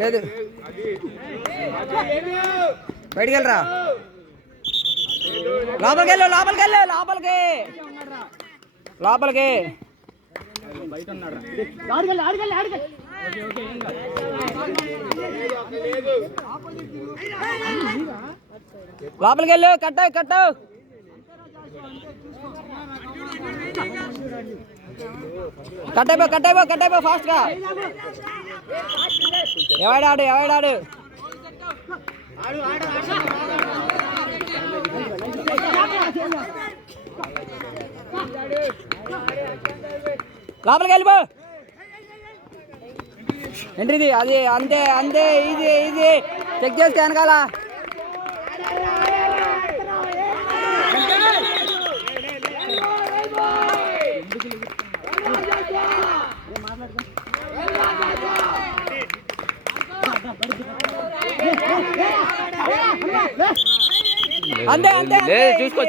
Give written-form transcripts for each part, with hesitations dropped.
లేదు బయటికి వెళ్ళరా లోపలికి వెళ్ళు లోపలికి వెళ్ళు లోపలికి లోపలికి వెళ్ళు కట్టు కట్టైపో ఫాస్ట్ గా ఎవడాడు లోపలికి వెళ్ళిపో ఏంటిది అది అంతే ఈజీ చెక్ చేస్తే వెనకాల అంతే చూసుకో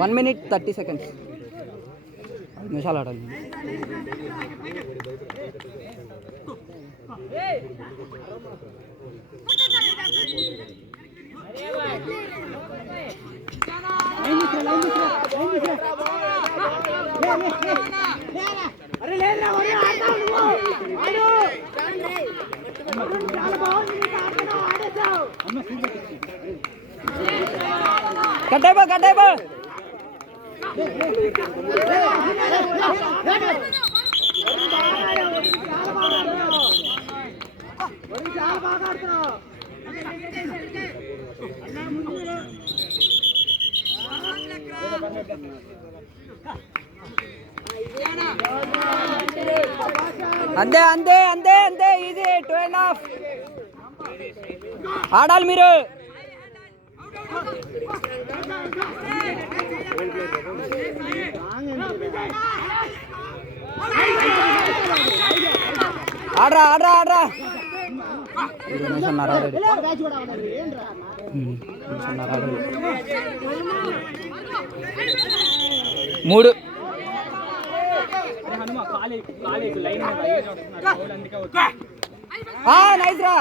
వన్ మినిట్ 30 సెకండ్స్ 5 నిమిషాలు ఆడాలి. కట్టైపో అంతే ఈజీ 2.5 ఆడాలి మీరు. ఆడరా 3 నైస్ రా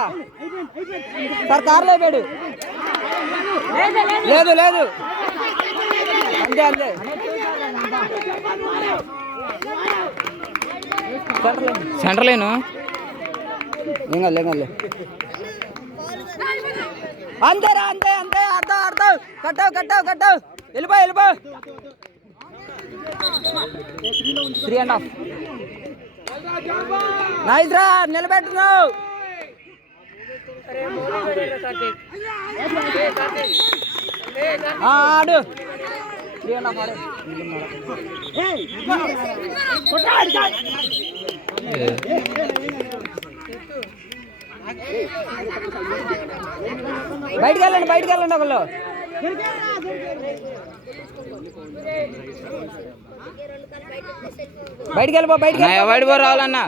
సార్ కార్లో అయిపోయాడు. లేదు అంతే సెంటర్ లేను లేగలే అంతేరా అంతే అర్థం కట్టావు వెళ్ళిపో 3.5 నైస్ రా నిలబెట్టున్నావు. ఆడు 3.5 ఆడు బయటికి వెళ్ళండి ఒకళ్ళు. బయటికి వెళ్ళిపో రావాలన్నా.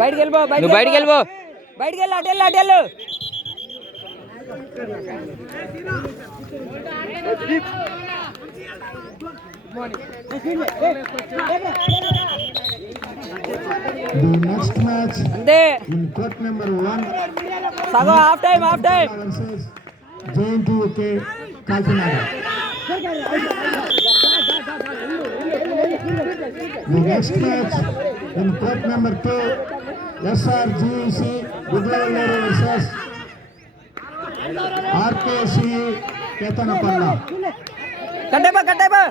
బయటికి వెళ్ళిపో అటెళ్ళు. The next match in court number 1 Sago half time versus JNTUK Kakinada. The next match in court number 2 SRGC Gudlavalluru versus RKC Ketanapalla. Kattaipa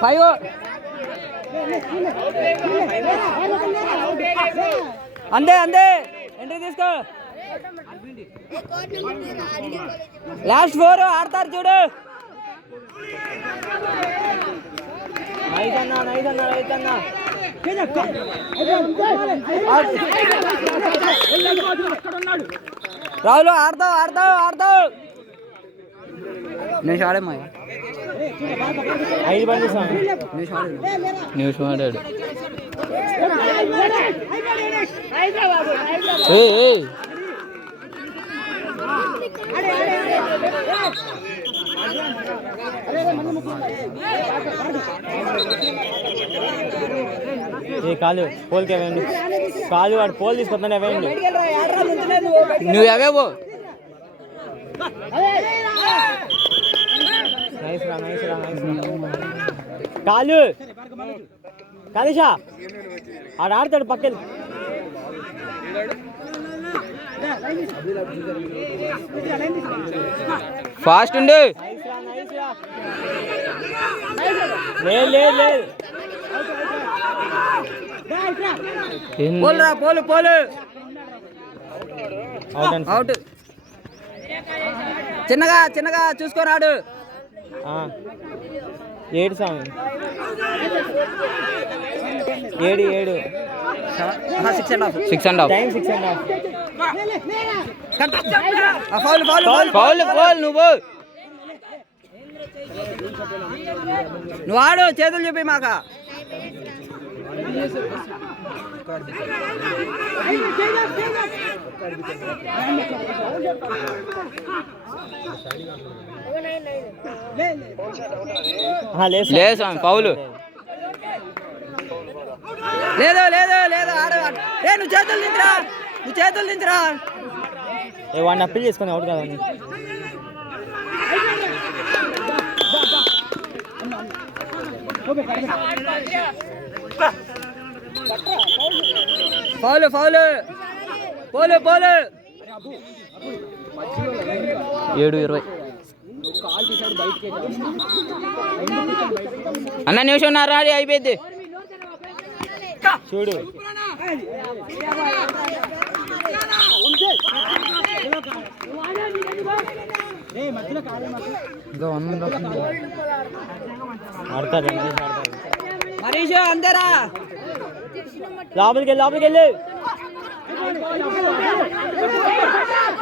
5 అందే ఎంట్రీ తీసుకో. లాస్ట్ 4 ఆడతారు చూడు. రావులు ఆడతావు. నేను ఆడేమా న్యూస్ ఆడాడు. కాలు పోల్కి అవేయండి. కాలు వాడు పోల్ తీసుకొస్తాను అవేయండి. నువ్వు అవేవో నైస్ రా. కాలు కాళేషా ఆడ ఆడతాడు పక్కన. ఫాస్ట్ ఉండు. లేదు పోలు అవుట్. చిన్నగా చూసుకోరాడు. 7 స్వామి 7 6.5 టైం 6.5. ఫౌల్ నువ్వు ఆడు. చేతులు చూపి మాక. లేదు ఫౌలు. లేదు ఆడు. నువ్వు చేతులు దించరా. వాడిని అప్పీల్ చేసుకొని అవుట్ కాదని. ఫౌలు 7:20 అన్న. నిమిషం రాడి అయిపోయింది చూడు. ఆడతారు మనీష్ అందరా. లోపలికి వెళ్ళి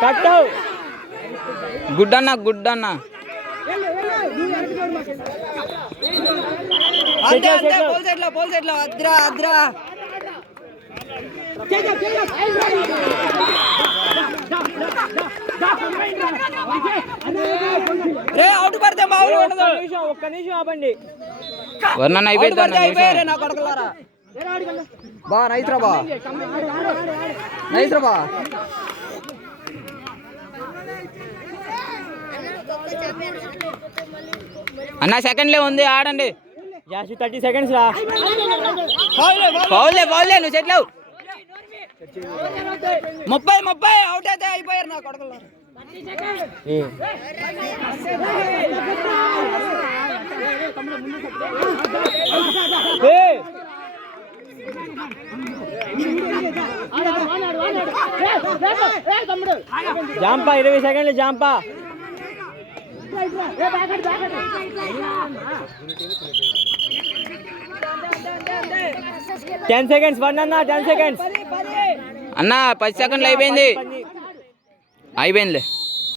కట్టావు. గుడ్ అన్న పోల్ సెట్లో అద్రా. అవుట్ పడితే బాగుండదు. ఒక్క నిమిషం ఆపండి. వర్ణన అయిపోయారు నా కొడకలారా. బా నైస్ రా బా. అన్న సెకండ్లే ఉంది ఆడండి. 30 seconds రా. ఫౌల్లే నువ్వు చెట్లేవు. 30 అవుట్ అయితే అయిపోయారు నా కొడకలారా. 20 seconds జాంపా. 10 seconds అన్న. 10 seconds అన్న 10 సెకండ్లు అయిపోయింది.